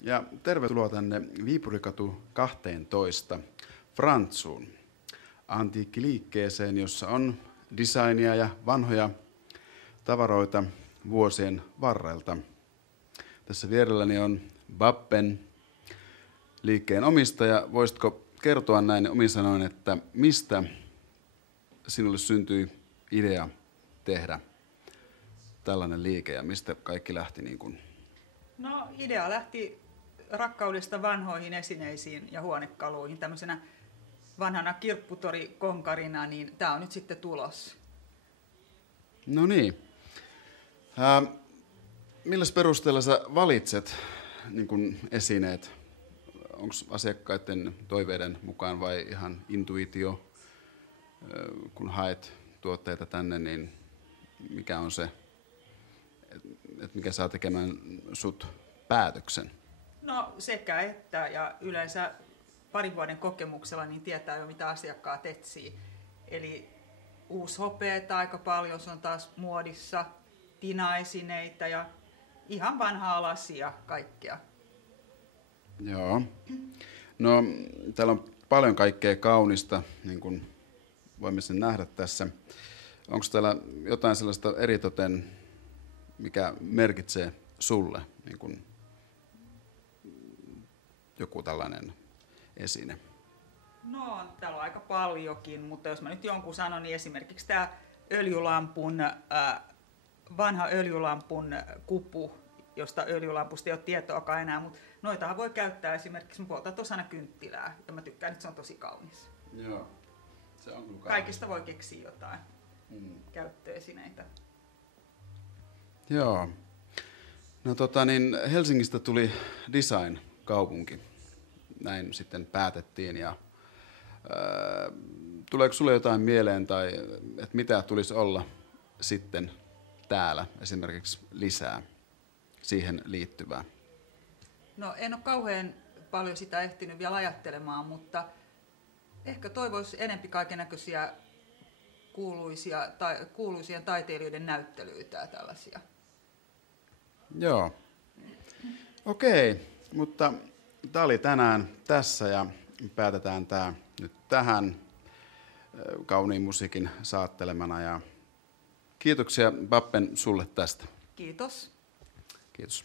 Ja tervetuloa tänne Viipurikatu 12 Frantsuun, antiikkiliikkeeseen, jossa on designia ja vanhoja tavaroita vuosien varrelta. Tässä vierelläni on Bappen, liikkeen omistaja. Voisitko kertoa näin omin sanoin, että mistä sinulle syntyi idea tehdä tällainen liike ja mistä kaikki lähti niin kuin? No, idea lähti rakkaudesta vanhoihin esineisiin ja huonekaluihin. Tämmöisenä vanhana kirpputorikonkarina, niin tämä on nyt sitten tulos. No niin. Milläs perusteella sä valitset niin kun esineet? Onko asiakkaiden toiveiden mukaan vai ihan intuitio, kun haet tuotteita tänne, niin mikä on se, että mikä saa tekemään sut päätöksen? No sekä että, ja yleensä parin vuoden kokemuksella niin tietää jo mitä asiakkaat etsii. Eli uushopeeta aika paljon, se on taas muodissa, tinaesineitä ja ihan vanhaa lasia kaikkea. Joo. No, täällä on paljon kaikkea kaunista, niin kuin voimme sen nähdä tässä. Onko täällä jotain sellaista eritoten, mikä merkitsee sulle, niin kuin joku tällainen esine? No, täällä on aika paljonkin, mutta jos mä nyt jonkun sanon, niin esimerkiksi tämä vanha öljylampun kupu, josta öljylampusta ei ole tietoakaan enää, mutta noitahan voi käyttää esimerkiksi, mä poltan osana kynttilää, ja mä tykkään, että se on tosi kaunis. Joo, se on kaunis. Kaikista voi keksiä jotain käyttöesineitä. Joo. No niin Helsingistä tuli design-kaupunki. Näin sitten päätettiin. Ja, tuleeko sulle jotain mieleen, tai että mitä tulisi olla sitten täällä esimerkiksi lisää siihen liittyvää? No en ole kauhean paljon sitä ehtinyt vielä ajattelemaan, mutta ehkä toivoisi enempi kaikennäköisiä kuuluisien taiteilijoiden näyttelyitä ja tällaisia. Joo. Okei, mutta tämä oli tänään tässä ja päätetään tämä nyt tähän kauniin musiikin saattelemana. Ja kiitoksia Bappen sulle tästä. Kiitos. Kiitos.